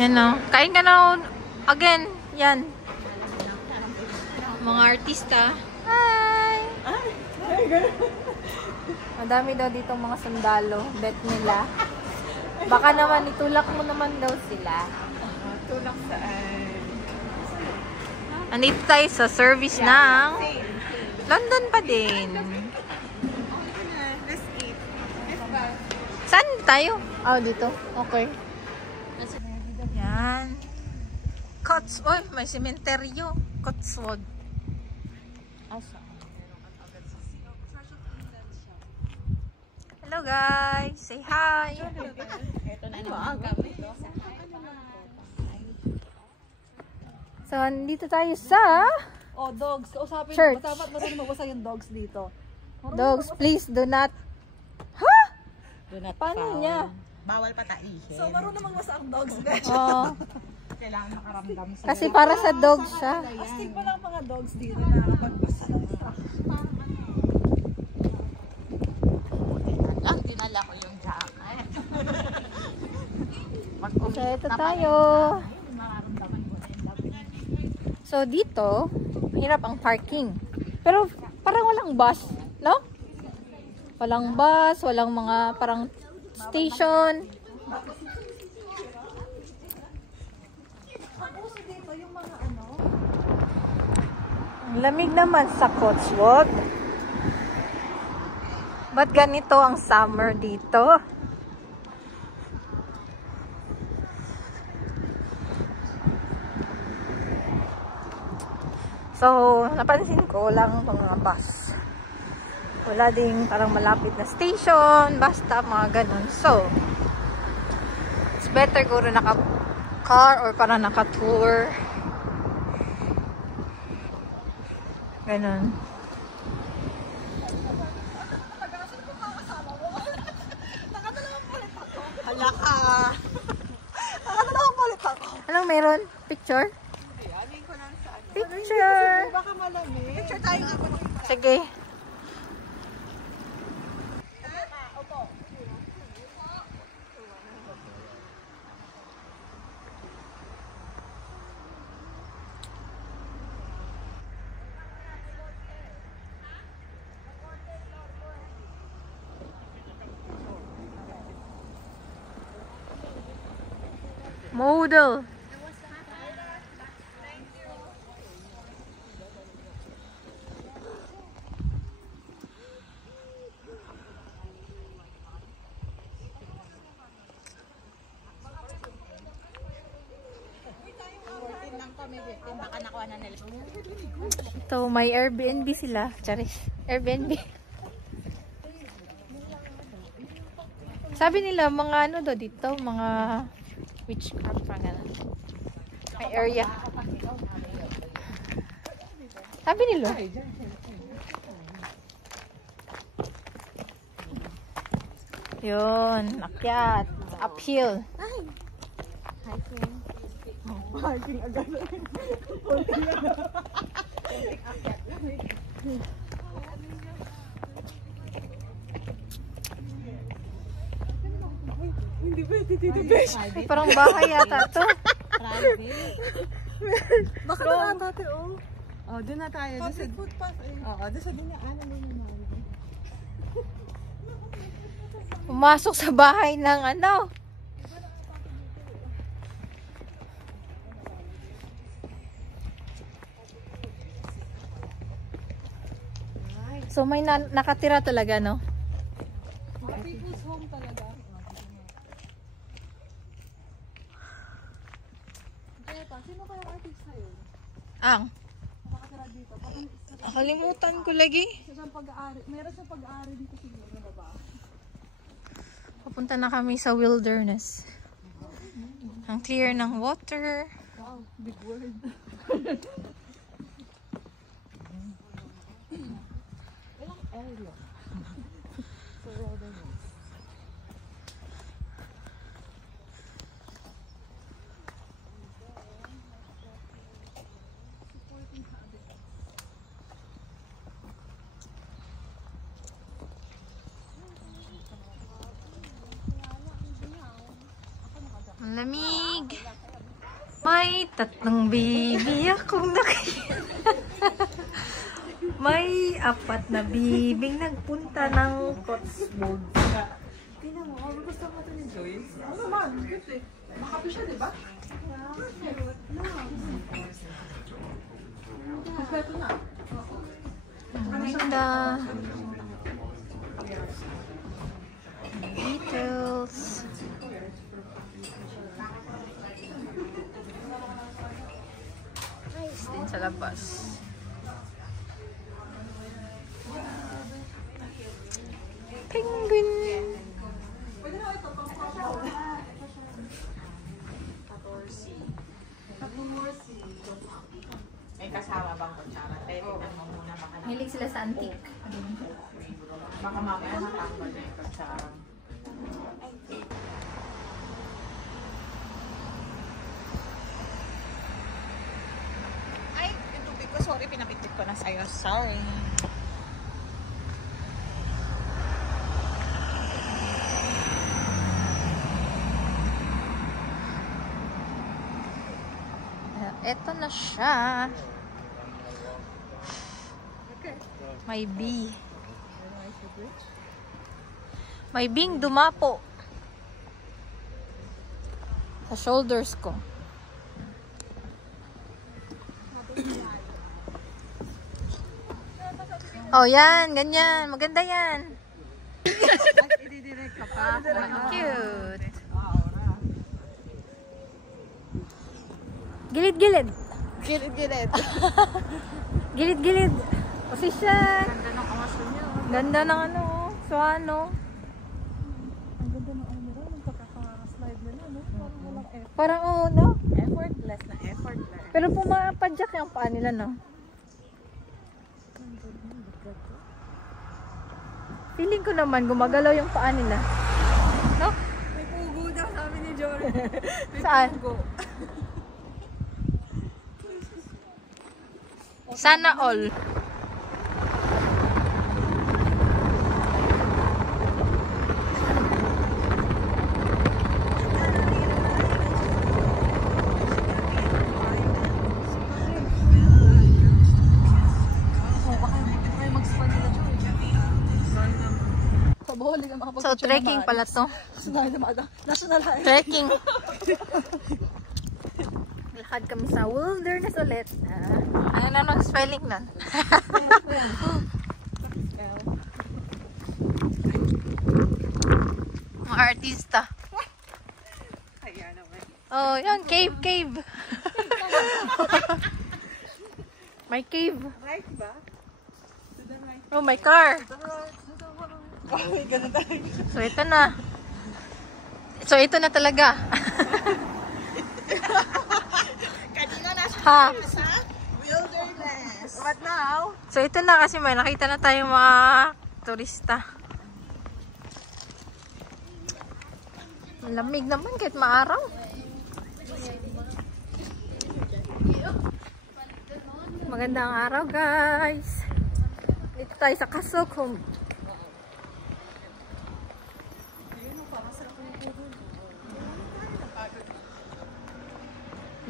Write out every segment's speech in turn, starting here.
Yan o. Kain ka na again. Yan. Mga artista. Hi! Madami daw dito mga sundalo. Bet nila. Baka naman itulak mo naman daw sila. Tulak saan? Andito tayo sa service ng London pa din. Let's eat. Saan tayo? Oh, dito. Okay. Yan. Cotswold. May sementeryo. Cotswold. Hello guys. Say hi. Ito na naman kami. So, andito tayo sa Oh, dogs. Usapin church. mo. Dapat marunong magbasa yung dogs dito. Dogs, please do not. Do not Paano niya? Bawal pataihin. So, marunong magbasa ang dogs, guys. Oh, Kailangan makaramdam sa kasi para sa dog siya. Astig pa lang mga dogs dito na magbasa ng instruction. lang. Dinala ko yung jacket. So, ito tayo. So, dito, hirap ang parking. Pero, parang walang bus, no? Walang bus, walang mga parang station. Ang lamig naman sa Cotswold. Ba't ganito ang summer dito? So, napansin ko lang mga bus. Wala ding parang malapit na station, basta mga ganun. So, it's better kung naka-car or parang naka-tour. Ganun. Hala ka. Nakadalawang palit ako. Anong meron? Picture? Anin ko lang sa ano. Picture! Baka malamig. Picture tayo nga. Sige. Model. Baka nakuha na nila. Ito, may Airbnb sila. Charis. Airbnb. Sabi nila, mga ano do dito, mga witchcraft, parang gano'n. May area. Sabi nila. Yun, akyat. Uphill. Parking agad. Hindi ba ito dito, besh? Ay, parang bahay yata to. Baka na tate, oh. Oh, doon na tayo. Public footpath, eh. Oo, doon sa dinaanan mo yung mami. Pumasok sa bahay ng ano. So may nakatira talaga, no? People's home talaga. Kaya pa, sino kaya artista yun? Ang. Nakatira dito. Nakalimutan ko lagi. Saan pag-aari? Meron sa pag-aari dito siguro na baba. Papunta na kami sa wilderness. Ang clear ng water. Wow, big word. Ilang area? So, wilderness. Ang lamig. May tatlong baby akong nakita. May 4 na bibing nagpunta ng Cotswold. Tingnan mo, gusto mo ito ni Joyce? Oo naman, cute eh. Makapi siya, di ba? Ito na. Ganda. Details. Nice din sa labas. Penguin. May kasama bang kutsara? Tignan mo muna baka Hilig sila sa antique. baka mamaya matambal na yung kutsara. Ay, yung tubig ko, sorry, pinapitit ko na sa'yo. Sorry. Eto na siya. May bee. May bing dumapo sa shoulders ko. Oh, yan. Ganyan. Maganda yan. Ididirect ka pa. Cute. Gilid-gilid. Gilid-gilid. Gilid-gilid. Position. Ganda ng kamasyon niya. Ganda ng ano. Swano. Ang ganda ng ano rin. Ang pagkaka-slide nila, no? Parang walang effort. Parang no? Effortless na effortless. Pero pumapadyak yung paa nila, no? Feeling ko naman gumagalaw yung paa nila. No? May pugo daw, sabi ni Jory. Saan? Sana all. So, trekking pala to. National High. Trekking. Lakad kami sa wilderness ulit. Ano na nung spelling nun? Mga artista. Ayan naman. Oh, yan. Cave, cave. May cave. Right ba? To the right. Oh, my car. Ay, ganun tayo. So, ito na. So, ito na talaga. Kanina nasa Ha? sa wilderness. What now? So, ito na kasi may nakita na tayong mga turista. Malamig naman kahit maaraw. Magandang araw, guys. Dito tayo sa Kasukum.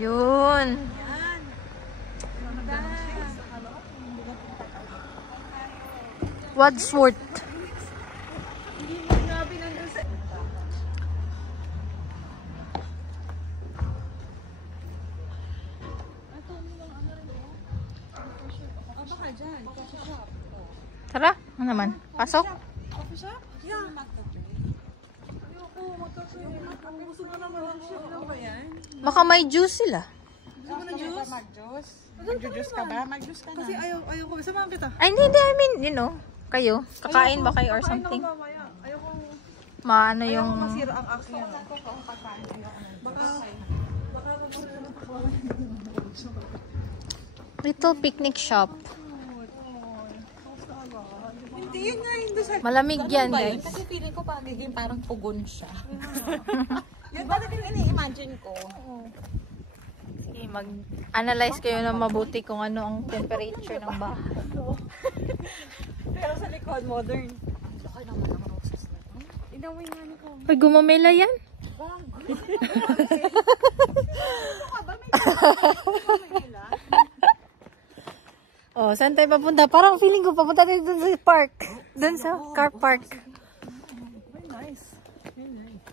Yun. Wadsworth. Tara, ano naman? Pasok? Coffee shop? Yeah. Ayoko, magkakaroon. Gusto mo naman ang shop lang ba yan? Baka may juice sila. Gusto mo na juice? Mag-juice? Mag-juice ka ba? Mag-juice ka na. Kasi ayoko. Samahan kita. Ay, hindi. I mean, you know, kayo. Kakain ba kayo or something? Ayoko Maano yung... masira ang aking ano. Little picnic shop. Hindi yun nga hindi sa... Malamig yan, guys. Kasi feeling ko parang pugon siya. Yun ba natin ini-imagine ko? Sige, mag-analyze kayo na mabuti kung ano ang temperature ng bahay. Pero sa likod, modern. Laki naman ang roses na to. Inamoy nga ni ko. Ay, gumamela yan. Oh, saan tayo papunta? Parang feeling ko papunta tayo dun sa park. Dun sa car park. Very nice. Very nice.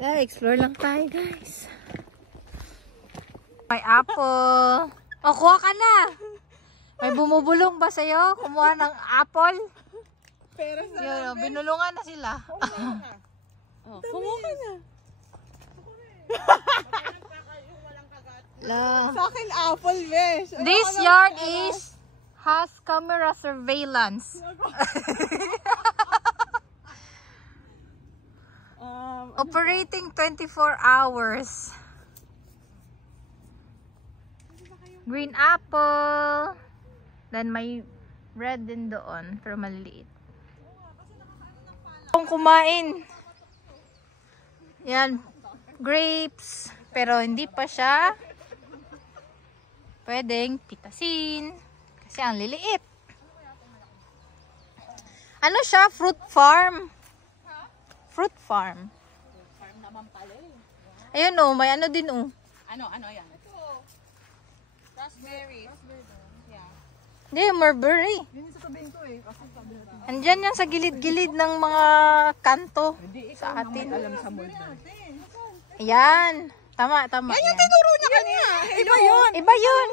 Yeah, explore lang tayo, guys. May apple. O, kuha ka na. May bumubulong ba sa'yo? Kumuha ng apple? Pero sa... Yun, oh, binulungan na sila. Kumuha ka na. Sa akin, apple, besh. This yard has camera surveillance. Operating 24 hours. Green apple. Then may red din doon, pero maliit. Kung kumain. Yan, grapes, pero hindi pa siya pwedeng pitasin kasi ang liliit. Ano siya? Fruit farm. Fruit farm. Farm naman pala eh. Ayun oh, may ano din oh. Ano yan? Ito. Raspberry. Yeah. Hindi, mulberry. Yun yung sasabihin ko eh. Kasi sabi natin. Andyan yan sa gilid-gilid ng mga kanto sa atin. Alam sa mulberry. Ayan. Tama. Yan yung Tinuro niya kanina. Iba yun. Iba yun.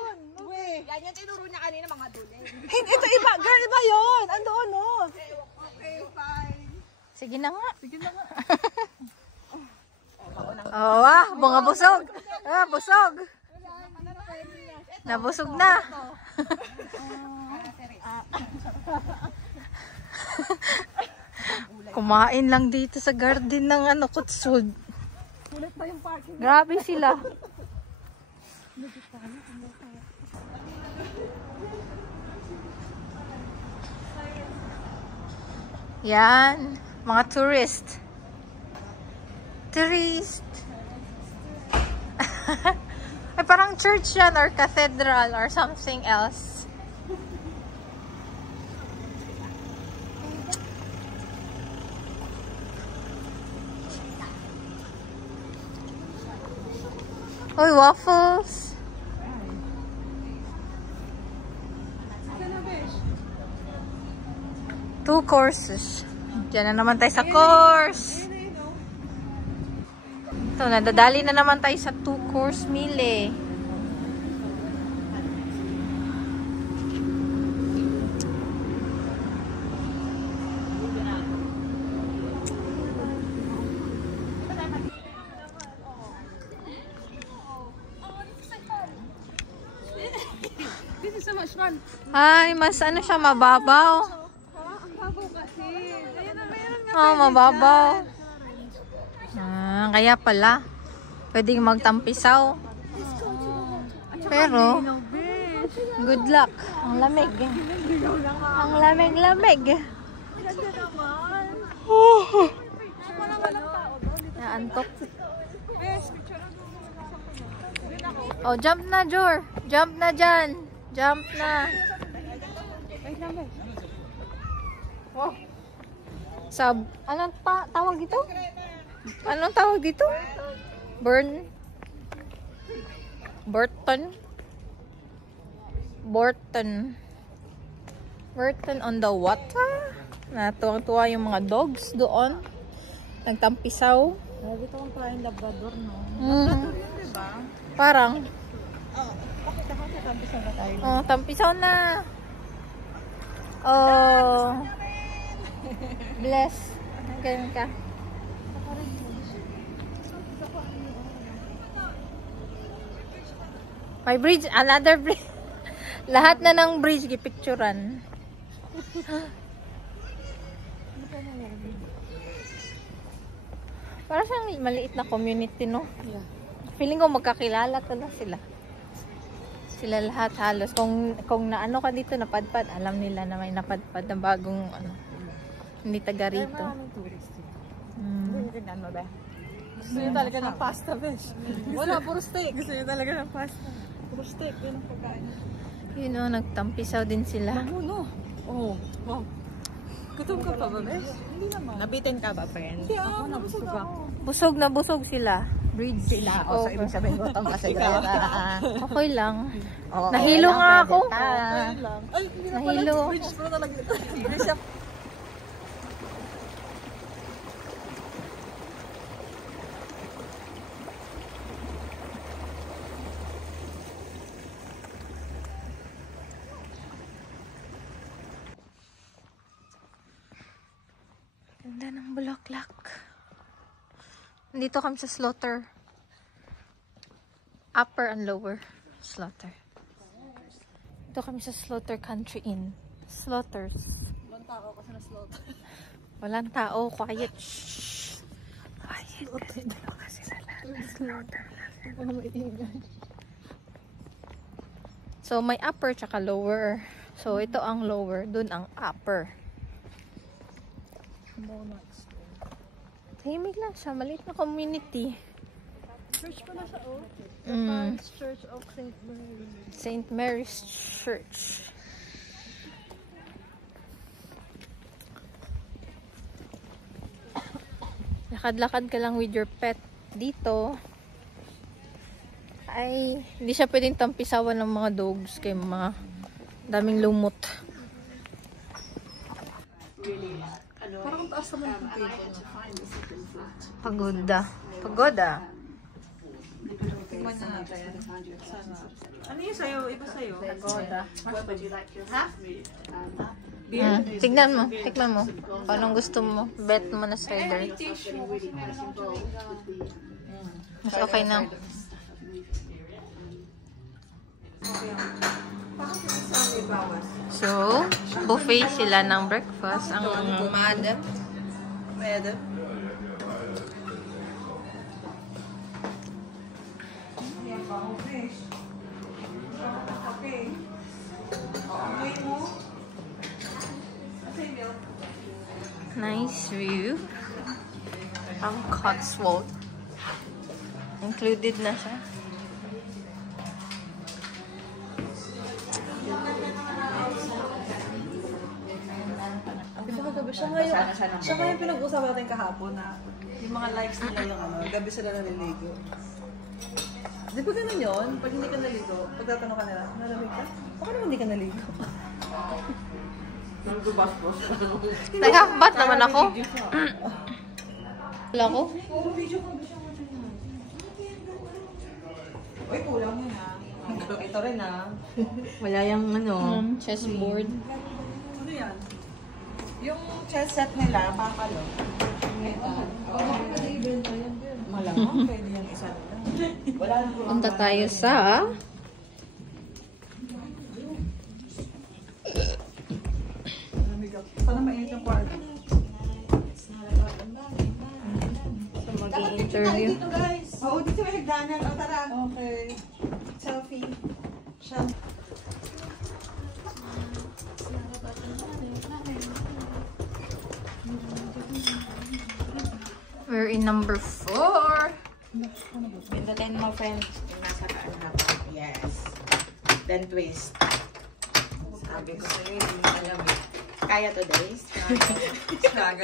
Yan yung tinuro niya kanina mga duli. Ito iba. Girl, iba yun. Andoon no. Okay, fine. Sige na nga. Sige na nga. Oh, mga busog. Busog. Nabusog na. Kumain lang dito sa garden ng kutsud. Grabe sila. Yan, mga tourist. Ay, parang church yan or cathedral or something else. Uy, waffles. Two courses. Diyan na naman tayo sa course. Ito, nadadali na naman tayo sa 2-course meal eh. This is so much fun. Ay, mas ano siya, mababaw. Ang babaw kasi. Ayun na, mayroon nga. Oh, mababaw. Kaya pala. Pwedeng magtampisaw. Pero, good luck. Ang lamig. Ang lamig-lamig. Naantok. Oh, jump na, Jor. Jump na dyan. Jump na. Wow. Anong tawag dito? Anong tawag dito? Burton on the water. Natuwang-tuwa yung mga dogs doon. Nagtampisaw. Grabe ito ang kain labrador, no? Mm. Yun, diba? Parang. Bakit ako sa tampisaw na tayo? Oh, tampisaw na. Oh. Bless. Ganyan ka. May bridge, another bridge. Lahat na ng bridge gipicturan. Para siyang maliit na community, no? Yeah. Feeling ko magkakilala to na sila. Sila lahat halos. Kung naano ka dito, napadpad, alam nila na may napadpad na bagong hindi taga rito. Maraming tourist dito. Mm. Hindi ano ba? Gusto niyo talaga ng pasta, besh. Wala, puro steak. Gusto niyo talaga ng pasta. Puro steak, yun ang pagkain. Yun o, nagtampisaw din sila. No. Oh, wow. Gutom ka pa ba, Besh? Hindi naman. Nabitin ka ba, friend? Hindi ako, nabusog ako. Busog na busog sila. Bridge sila. O, so ibig sabihin gutom ka siguro. Okay lang. Oo, Nahilo okay nga lang, ako. pwede ta. Ayun lang. Ay, hindi na pala. Nahilo. Bridge pa talaga ito. Bridge siya. Ganda ng bulaklak. Nandito kami sa slaughter. Upper and lower slaughter. Dito kami sa Slaughter Country Inn. Slaughters. Walang tao kasi na-slaughter. Walang tao. Quiet. Shh. Quiet. Kasi slaughter lang. So, may upper tsaka lower. So, ito ang lower. Dun ang upper. Tahimik lang siya. Maliit na community. Church pala siya, oh. Church of St. Mary. St. Mary's Church. Lakad-lakad ka lang with your pet dito. Ay, hindi siya pwedeng tampisawan ng mga dogs kay mga daming lumot. Parang taas naman yung page. Pagoda. Pagoda. Tingnan na natin. Sana. Ano yung sayo? Iba sayo? Pagoda. Ha? Tignan mo. Tikman mo. Paano gusto mo? Bet mo na cider. Mas okay na. So, buffet sila ng breakfast. Ang Madam. Madam. nice view. Ang Cotswold. Included na siya. Siya nga yung pinag-usapan natin kahapon na yung mga likes nila yung ano, gabi sila naliligo. Di ba ganun yun? Pag hindi ka naligo, pagtatanong ka nila, nalamig ka? Baka naman hindi ka naligo. Teka, ba't naman ako? Wala ko? Uy, kulang mo na. Ito rin ah. Wala yung ano. Chessboard. Ano yan? Yung chess set nila, pakalo. Malamang, pwede yung isa nila. Wala na. Punta tayo sa Sana mainit yung kwarto. mag-i-interview. Oo, dito may hagdanan. O, tara. Okay. Selfie. Siya. We're in number 4. Pindutin mo, friends. Yung nasa kaanap. Yes. Then twist. Sabi ko sa'yo, hindi mo alam eh. Kaya today?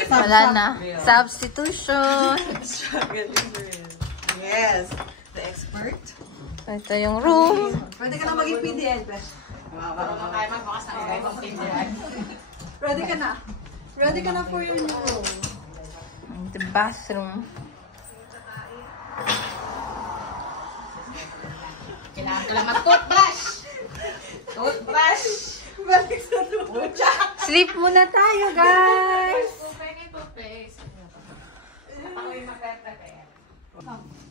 Wala na. Substitution. Yes. The expert. Ito yung room. Pwede ka na maging PDL, Pes. Marunong tayo magbukas ng Skype of India. Ready ka na? Ready ka na for your new role? The bathroom. Kailangan ka lang mag-toothbrush! Toothbrush! Balik sa room. Sleep muna tayo, guys.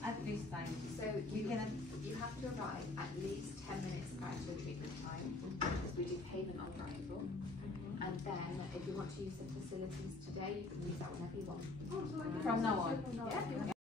At this time, so you have to arrive at least 10 minutes prior to the treatment time because we do payment on arrival. And then, if you want to use the facilities today, you can use that whenever you want. From now on. Yeah.